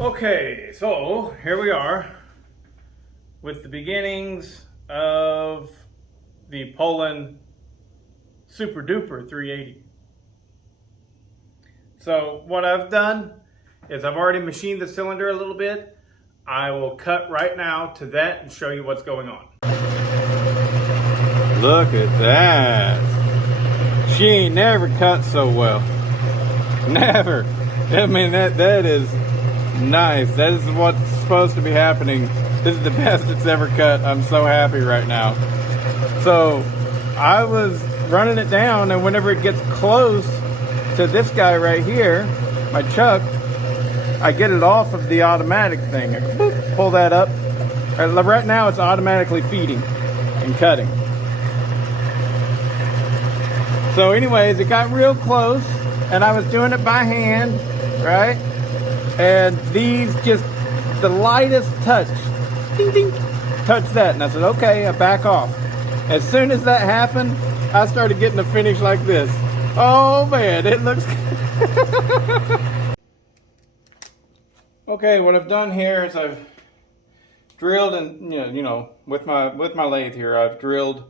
Okay, so here we are with the beginnings of the Poulan Super Dooper 380. So what I've done is I've already machined the cylinder a little bit. I will cut right now to that and show you what's going on. Look at that. She ain't never cut so well. Never. I mean, that is nice. That is what's supposed to be happening. This is the best it's ever cut. I'm so happy right now. So I was running it down, and whenever it gets close to this guy right here, my chuck, I get it off of the automatic thing. I boop, pull that up. Right now it's automatically feeding and cutting. So anyways, it got real close, and I was doing it by hand, right? And these just, the lightest touch, ding, ding, touch that. And I said, okay, I back off. As soon as that happened, I started getting a finish like this. Oh man, it looks Okay, what I've done here is I've drilled, and you know, with my lathe here, I've drilled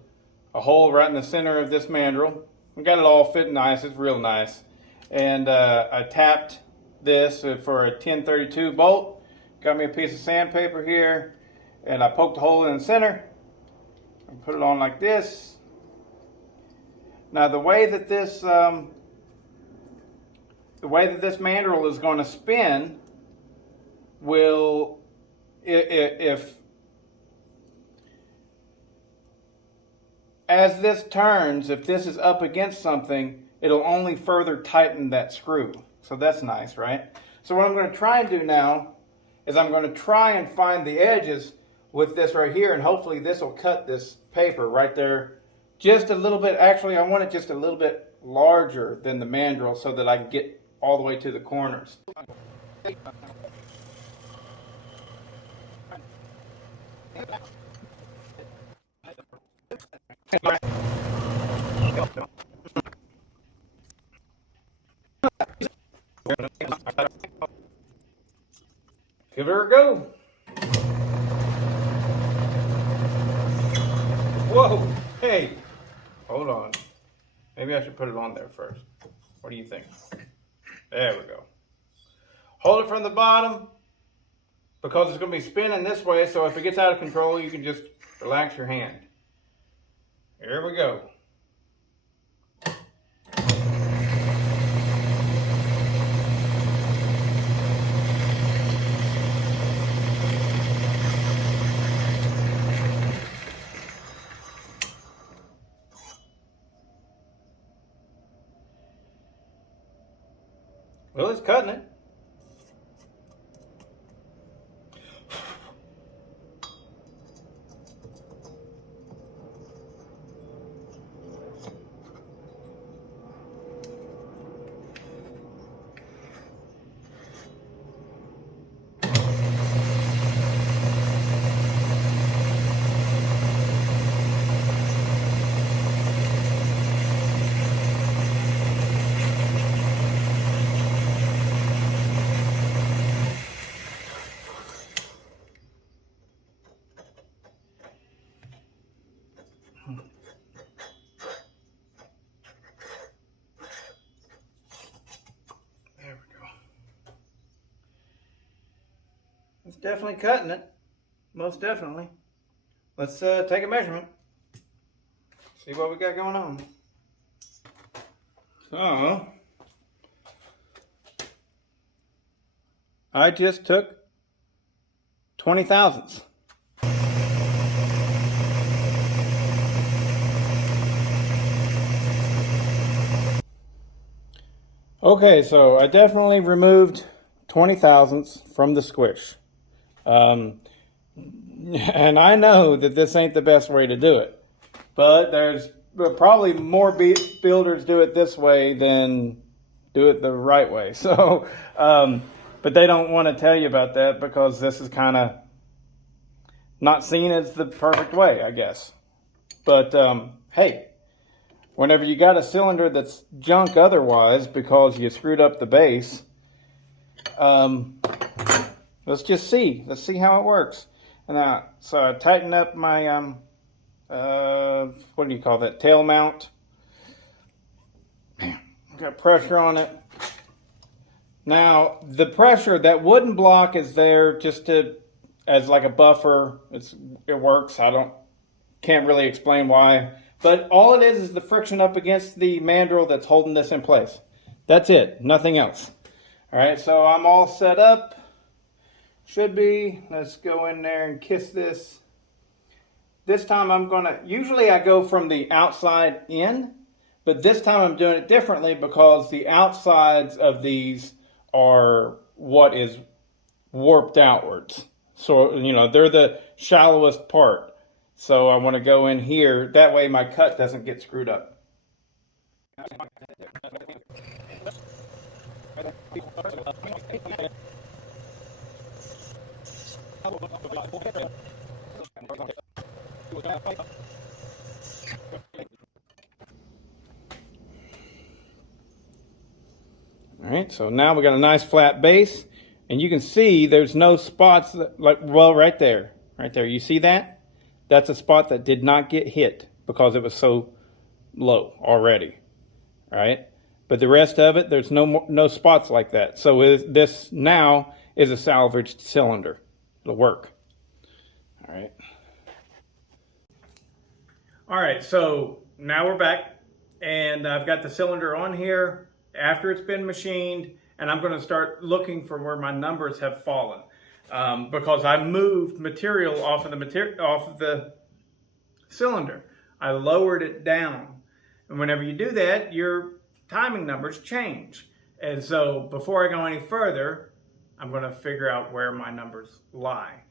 a hole right in the center of this mandrel. I got it all fit nice. It's real nice. And I tapped this for a 1032 bolt. Got me a piece of sandpaper here, and I poked a hole in the center and put it on like this. Now the way that this mandrel is going to spin will, if as this turns, if this is up against something, it'll only further tighten that screw. So that's nice, right? So what I'm going to try and do now is I'm going to try and find the edges with this right here, and hopefully this will cut this paper right there just a little bit. Actually, I want it just a little bit larger than the mandrel so that I can get all the way to the corners. Give her a go. Whoa, hey, hold on. Maybe I should put it on there first. What do you think? There we go. Hold it from the bottom because it's going to be spinning this way, so if it gets out of control, you can just relax your hand. Here we go. Well, it's cutting it. It's definitely cutting it, most definitely. Let's take a measurement, see what we got going on. So, I just took 20 thousandths. Okay, so I definitely removed 20 thousandths from the squish. And I know that this ain't the best way to do it, but there's probably more builders do it this way than do it the right way. So, but they don't want to tell you about that because this is kind of not seen as the perfect way, I guess. But hey, whenever you got a cylinder that's junk otherwise because you screwed up the base, let's just see. Let's see how it works. And so I tighten up my what do you call that? Tail mount. Got pressure on it. Now the pressure, that wooden block is there just to as like a buffer. It works. Can't really explain why, but all it is the friction up against the mandrel that's holding this in place. That's it. Nothing else. All right. So I'm all set up. Should be. Let's go in there and kiss this. This time usually I go from the outside in, but this time I'm doing it differently because the outsides of these are what is warped outwards. So, they're the shallowest part. So I want to go in here. That way my cut doesn't get screwed up. All right, so now we got a nice flat base, and you can see there's no spots right there. You see that? That's a spot that did not get hit because it was so low already. All right, but the rest of it, there's no spots like that. So this now is a salvaged cylinder. It'll work. All right. All right, so now we're back, and I've got the cylinder on here after it's been machined, and I'm going to start looking for where my numbers have fallen because I moved material off of the cylinder. I lowered it down, and whenever you do that, your timing numbers change. And so before I go any further, I'm going to figure out where my numbers lie.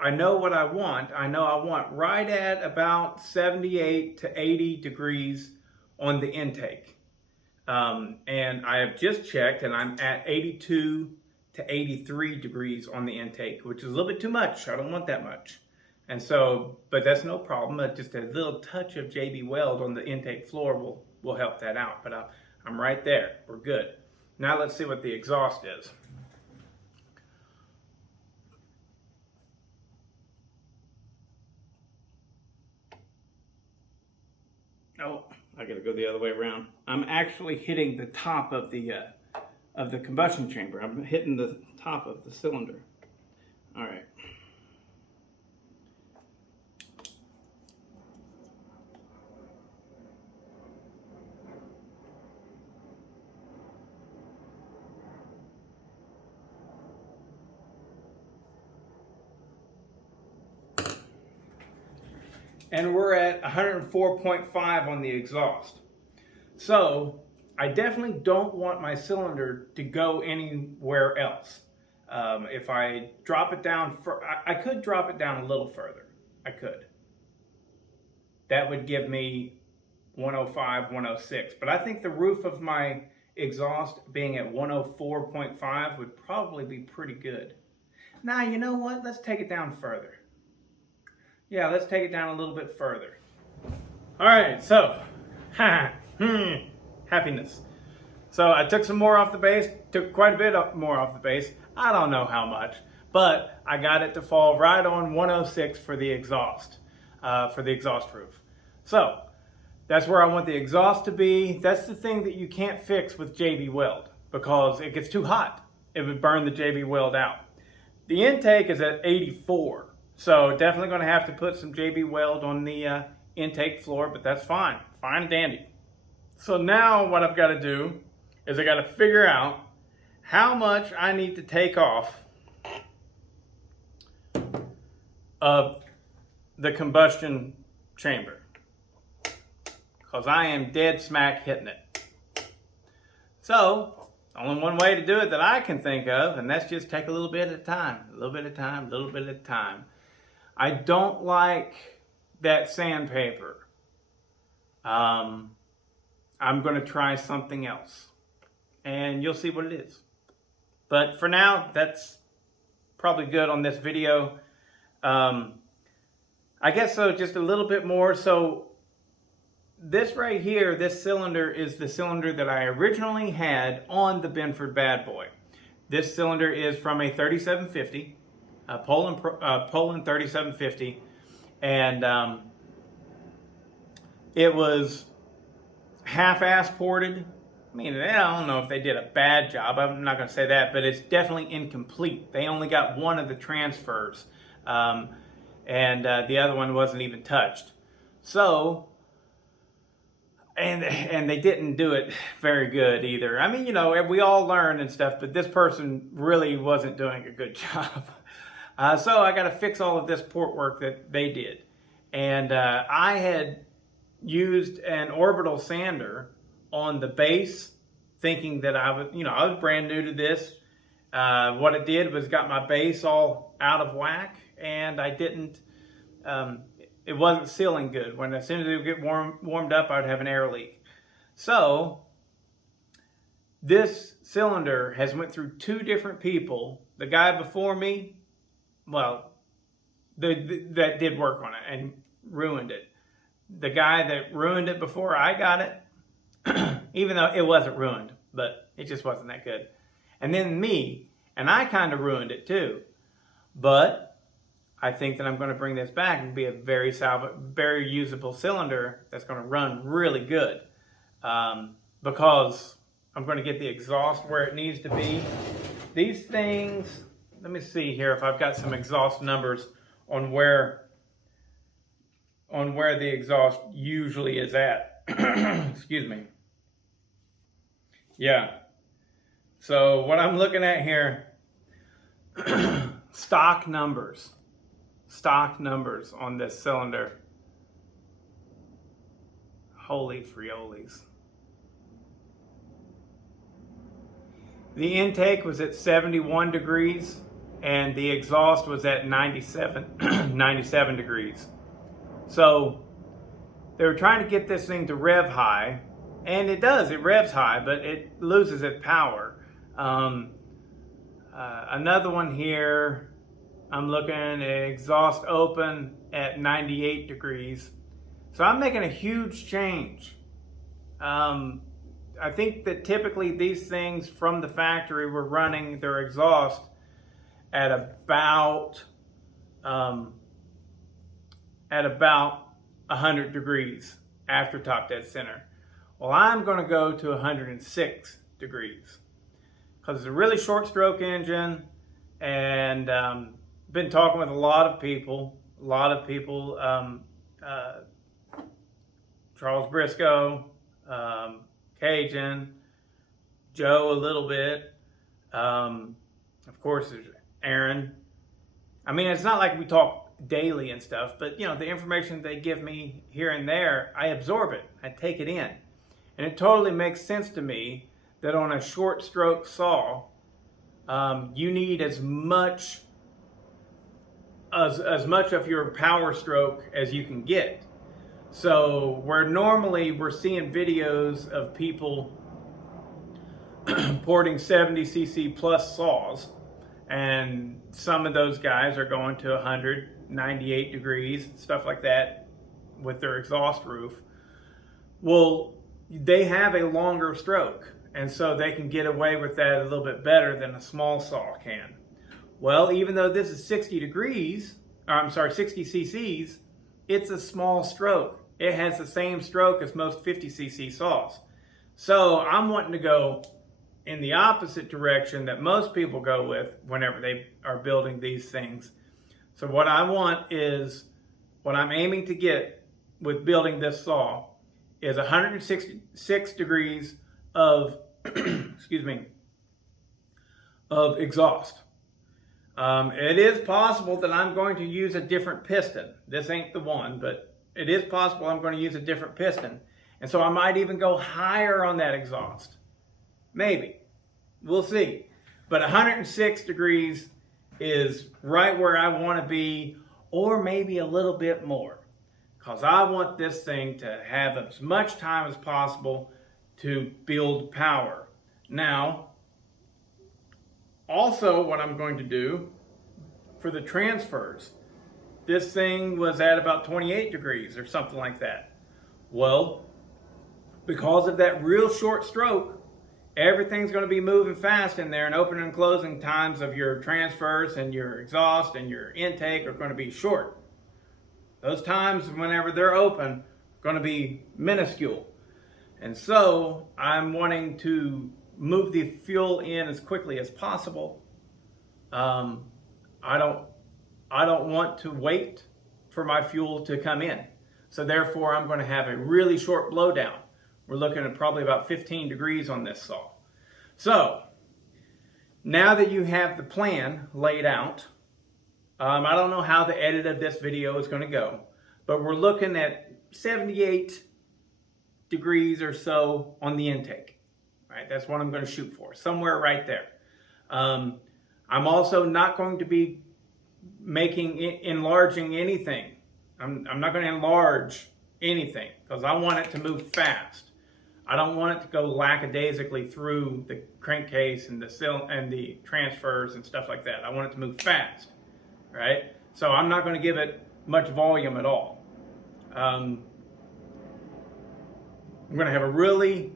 I know what I want. I know I want right at about 78 to 80 degrees on the intake. And I have just checked, and I'm at 82 to 83 degrees on the intake, which is a little bit too much. I don't want that much. And so, but that's no problem. Just a little touch of JB Weld on the intake floor will help that out. But I'm right there. We're good. Now let's see what the exhaust is. Oh, I gotta go the other way around. I'm actually hitting the top of the combustion chamber. I'm hitting the top of the cylinder. All right. And we're at 104.5 on the exhaust. So I definitely don't want my cylinder to go anywhere else. If I drop it down, I could drop it down a little further. I could. That would give me 105, 106. But I think the roof of my exhaust being at 104.5 would probably be pretty good. Now, you know what? Let's take it down further. Yeah, let's take it down a little bit further. All right, so, happiness. So I took some more off the base, took quite a bit more off the base. I don't know how much, but I got it to fall right on 106 for the exhaust roof. So that's where I want the exhaust to be. That's the thing that you can't fix with JB Weld because it gets too hot. It would burn the JB Weld out. The intake is at 84. So definitely going to have to put some JB Weld on the intake floor, but that's fine. Fine and dandy. So now what I've got to do is I got to figure out how much I need to take off of the combustion chamber, because I am dead smack hitting it. So only one way to do it that I can think of, and that's just take a little bit at a time, a little bit at a time, a little bit at a time. I don't like that sandpaper. I'm going to try something else, and you'll see what it is. But for now, that's probably good on this video. I guess so, just a little bit more. So this right here, this cylinder is the cylinder that I originally had on the Binford Bad Boy. This cylinder is from a 3750, Poulan 3750, and it was half-ass ported. I mean, I don't know if they did a bad job. I'm not going to say that, but it's definitely incomplete. They only got one of the transfers, and the other one wasn't even touched. So, and they didn't do it very good either. I mean, you know, we all learn and stuff, but this person really wasn't doing a good job. So I got to fix all of this port work that they did. And I had used an orbital sander on the base, thinking that I was brand new to this. What it did was got my base all out of whack, and I didn't, it wasn't sealing good. As soon as it would get warmed up, I would have an air leak. So this cylinder has went through 2 different people. The guy before me, well, that did work on it and ruined it. The guy that ruined it before I got it, even though it wasn't ruined, but it just wasn't that good. And then me, and I kind of ruined it too. But I think that I'm going to bring this back and be a very usable cylinder that's going to run really good. Because I'm going to get the exhaust where it needs to be. These things, let me see here if I've got some exhaust numbers on where the exhaust usually is at. Excuse me. Yeah. So what I'm looking at here, stock numbers on this cylinder. Holy frioles. The intake was at 71 degrees and the exhaust was at 97 degrees. So they were trying to get this thing to rev high, and it does, it revs high, but it loses its power. Another one here, I'm looking at exhaust open at 98 degrees. So I'm making a huge change. I think that typically these things from the factory were running their exhaust at about 100 degrees after top dead center. Well, I'm going to go to 106 degrees because it's a really short stroke engine, and been talking with a lot of people, Charles Briscoe, Cajun, Joe a little bit, of course there's Aaron. I mean, it's not like we talk daily and stuff, but you know, the information they give me here and there, I absorb it, I take it in. And it totally makes sense to me that on a short stroke saw, you need as much of your power stroke as you can get. So where normally we're seeing videos of people porting 70cc plus saws, and some of those guys are going to 198 degrees, stuff like that, with their exhaust roof. Well, they have a longer stroke, and so they can get away with that a little bit better than a small saw can. Well, even though this is 60 cc's, it's a small stroke. It has the same stroke as most 50cc saws. So I'm wanting to go in the opposite direction that most people go with whenever they are building these things. So what I want is, what I'm aiming to get with building this saw is 166 degrees of, excuse me, of exhaust. It is possible that I'm going to use a different piston. This ain't the one, but it is possible I'm going to use a different piston. And so I might even go higher on that exhaust. Maybe. We'll see. But 106 degrees is right where I want to be, or maybe a little bit more. Because I want this thing to have as much time as possible to build power. Now, also what I'm going to do for the transfers, this thing was at about 28 degrees or something like that. Well, because of that real short stroke, everything's going to be moving fast in there, and opening and closing times of your transfers and your exhaust and your intake are going to be short. Those times whenever they're open are going to be minuscule. And so I'm wanting to move the fuel in as quickly as possible. I don't want to wait for my fuel to come in. So therefore I'm going to have a really short blowdown. We're looking at probably about 15 degrees on this saw. So now that you have the plan laid out, I don't know how the edit of this video is going to go, but we're looking at 78 degrees or so on the intake. Right? That's what I'm going to shoot for, somewhere right there. I'm also not going to be enlarging anything. I'm not going to enlarge anything because I want it to move fast. I don't want it to go lackadaisically through the crankcase and the transfers and stuff like that. I want it to move fast, right? So I'm not going to give it much volume at all. I'm going to have a really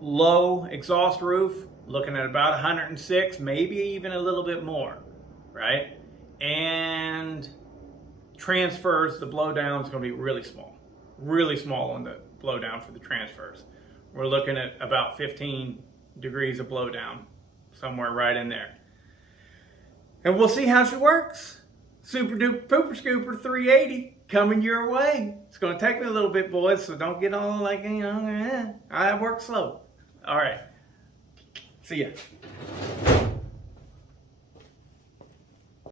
low exhaust roof, looking at about 106, maybe even a little bit more, right? And transfers, the blowdown is going to be really small on the blowdown for the transfers. We're looking at about 15 degrees of blowdown, somewhere right in there. And we'll see how she works. Super Duper Pooper Scooper 380 coming your way. It's going to take me a little bit, boys, so don't get all like, I work slow. All right. See ya.